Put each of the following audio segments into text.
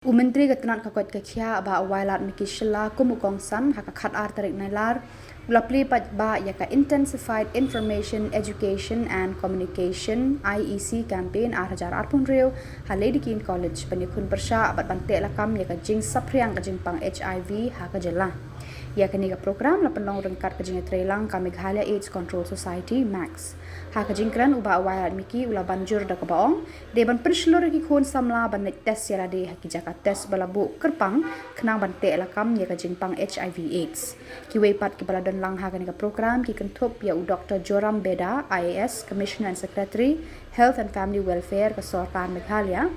Menteri Ketenaga Kerja ba wailat Meghalaya kumukongsan haka khat tarik nailar ulapli ba yaka intensified information education and communication IEC campaign hajar arpun rio haledi Keane college panikhun Pyrshah bat bante lakam yaka jing sapriang ka jing pang HIV haka jela yaka ni program la penlong rengkat ka jing trelang ka Meghalaya AIDS Control Society Max haka jing kran uba wailat miki ula banjur da kabaong de ban perslor ki khun Samla ban tes yala de haki jaka tes balabu kerpang kenang bante lakam yaka jing pang HIV AIDS ki weipat ki baladan lang haka ni program ki kentup ya Dr. Joram Beda IAS Commissioner and Secretary Health and Family Welfare ka Sortan Meghalaya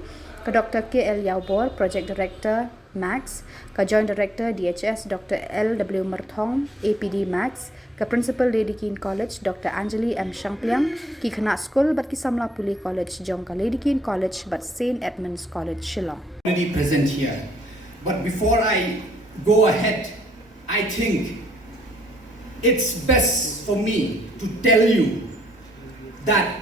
ka Dr. KL Khubor Project Director Max ka Joint Director DHS Dr. LW Merthong APD Max ka Principal Lady Keane College Dr. Anjali M Shangpliang ki khana school bat ki Samla Puli College jong ka Lady Keane College but St. Edmunds College Shillong. Already present here, but before I go ahead, I think it's best for me to tell you that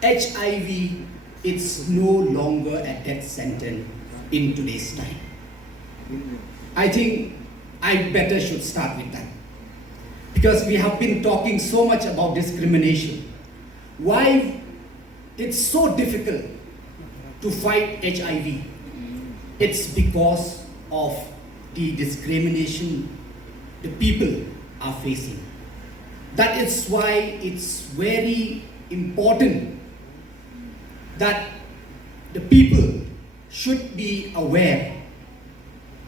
HIV is no longer a death sentence in today's time. I think I better should start with that. Because we have been talking so much about discrimination. Why it's so difficult to fight HIV? It's because of the discrimination the people are facing. That is why it's very important that the people should be aware,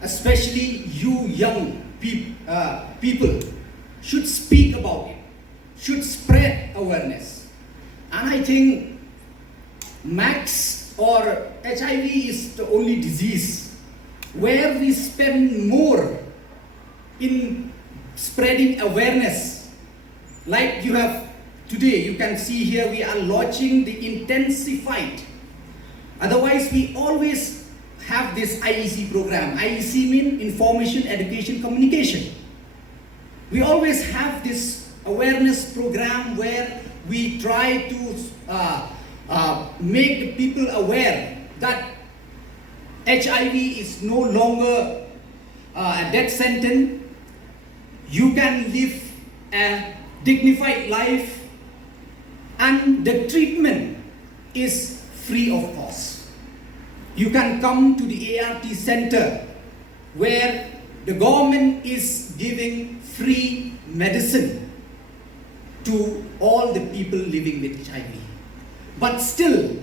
especially you young people should speak about it, should spread awareness. And I think MAX or HIV is the only disease where we spend more in spreading awareness. Like you have today, you can see here we are launching the intensified. Otherwise, we always have this IEC program. IEC means Information, Education, Communication. We always have this awareness program where we try to make the people aware that HIV is no longer a death sentence. You can live a dignified life, and the treatment is free of cost. You can come to the ART center where the government is giving free medicine to all the people living with HIV. But still,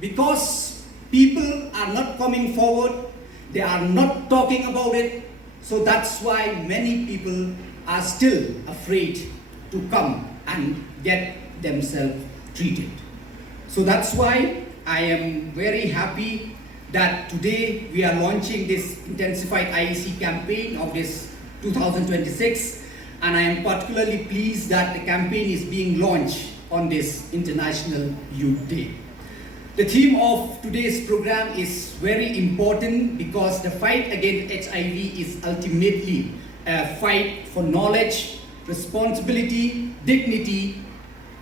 because people are not coming forward, they are not talking about it, so that's why many people are still afraid to come and get themselves treated. So that's why I am very happy that today we are launching this intensified IEC campaign of this 2026, and I am particularly pleased that the campaign is being launched on this International Youth Day. The theme of today's program is very important because the fight against HIV is ultimately a fight for knowledge, responsibility, dignity,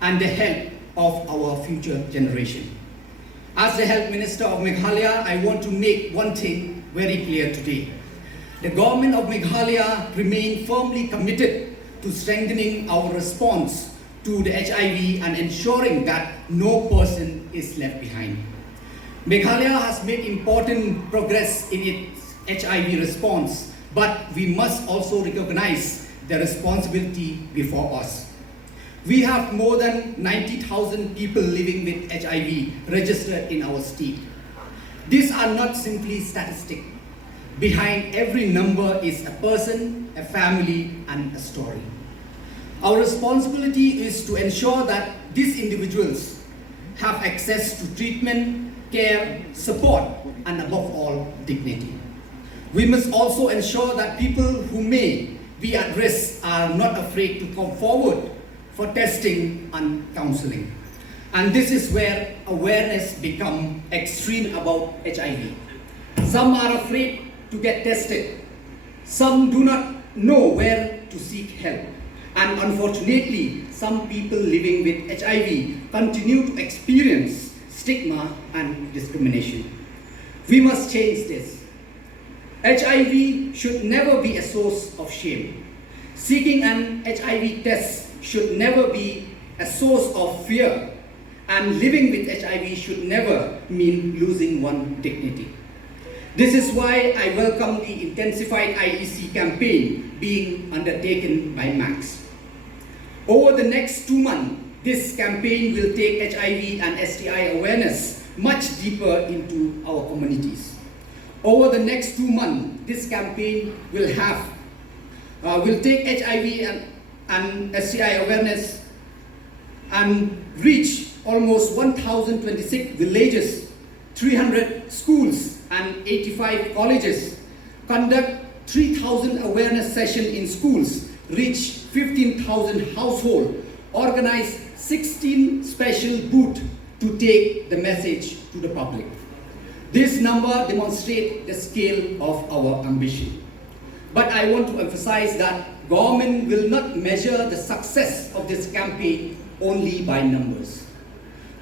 and the health of our future generation. As the Health Minister of Meghalaya, I want to make one thing very clear today. The government of Meghalaya remains firmly committed to strengthening our response to the HIV and ensuring that no person is left behind. Meghalaya has made important progress in its HIV response, but we must also recognize the responsibility before us. We have more than 90,000 people living with HIV registered in our state. These are not simply statistics. Behind every number is a person, a family, and a story. Our responsibility is to ensure that these individuals have access to treatment, care, support, and above all, dignity. We must also ensure that people who may be at risk are not afraid to come forward for testing and counseling. And this is where awareness becomes extreme about HIV. Some are afraid to get tested. Some do not know where to seek help. And unfortunately, some people living with HIV continue to experience stigma, and discrimination. We must change this. HIV should never be a source of shame. Seeking an HIV test should never be a source of fear, and living with HIV should never mean losing one's dignity. This is why I welcome the intensified IEC campaign being undertaken by MAX. Over the next 2 months, this campaign will take HIV and STI awareness much deeper into our communities. Over the next 2 months, this campaign will take HIV and STI awareness and reach almost 1,026 villages, 300 schools and 85 colleges, conduct 3,000 awareness sessions in schools, reach 15,000 households, organize 16 special booths to take the message to the public. This number demonstrates the scale of our ambition. But I want to emphasize that government will not measure the success of this campaign only by numbers.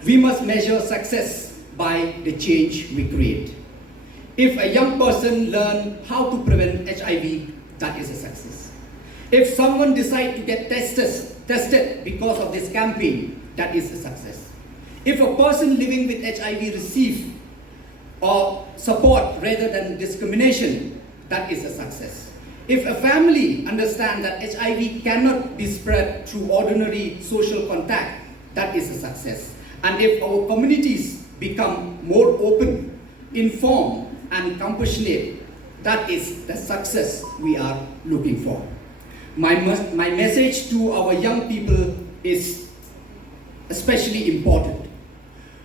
We must measure success by the change we create. If a young person learns how to prevent HIV, that is a success. If someone decides to get tested because of this campaign, that is a success. If a person living with HIV receives support rather than discrimination, that is a success. If a family understands that HIV cannot be spread through ordinary social contact, that is a success. And if our communities become more open, informed, and compassionate, that is the success we are looking for. My message to our young people is especially important.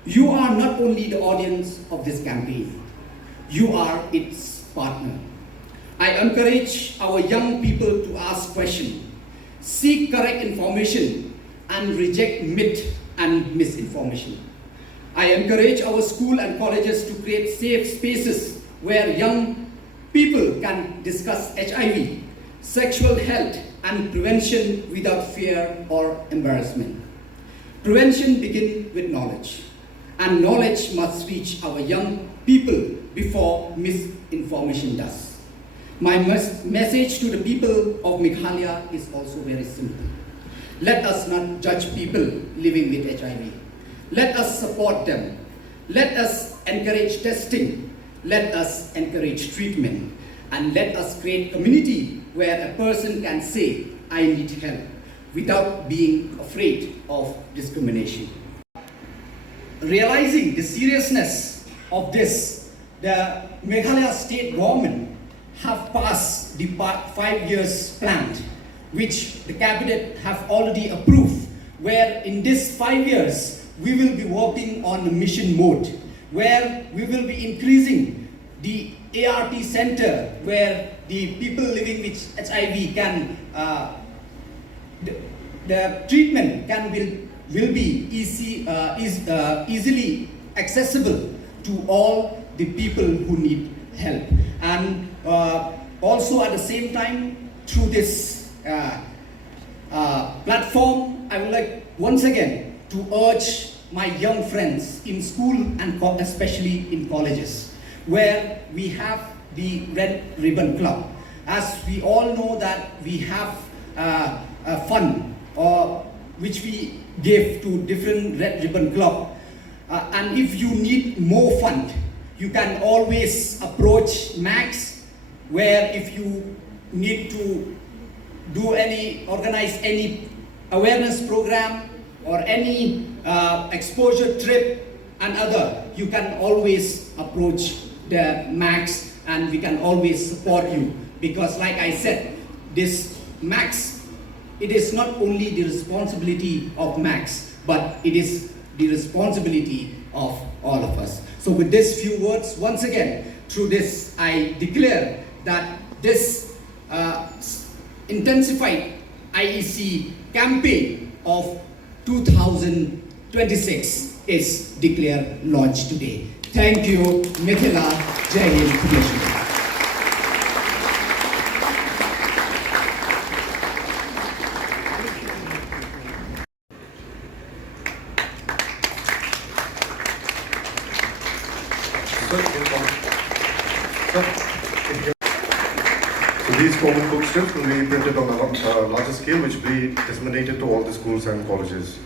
You are not only the audience of this campaign, you are its partner. I encourage our young people to ask questions, seek correct information, and reject myth and misinformation. I encourage our school and colleges to create safe spaces where young people can discuss HIV, sexual health, and prevention without fear or embarrassment. Prevention begins with knowledge, and knowledge must reach our young people before misinformation does. My message to the people of Meghalaya is also very simple. Let us not judge people living with HIV. Let us support them. Let us encourage testing. Let us encourage treatment. And let us create community where a person can say, I need help, without being afraid of discrimination. Realizing the seriousness of this, the Meghalaya state government have passed the 5 years plan, which the cabinet have already approved, where in this 5 years, we will be working on a mission mode, where we will be increasing the ART center, where the people living with HIV can, the treatment will be easily accessible to all the people who need help. And also at the same time, through this platform, I would like once again to urge my young friends in school and especially in colleges, where we have the Red Ribbon Club. As we all know that we have a fund which we give to different Red Ribbon Club. And if you need more fund, you can always approach Max, where if you need to organize any awareness program or any exposure trip and other, you can always approach the Max and we can always support you. Because like I said, this Max, it is not only the responsibility of Max, but it is the responsibility of all of us. So with these few words, once again, through this, I declare that this intensified IEC campaign of 2026 is declared launched today. Thank you, Mithila Jai Hind. Sir, you can come. Sir, if you can. So these common book strips will be printed on a larger scale, which will be disseminated to all the schools and colleges.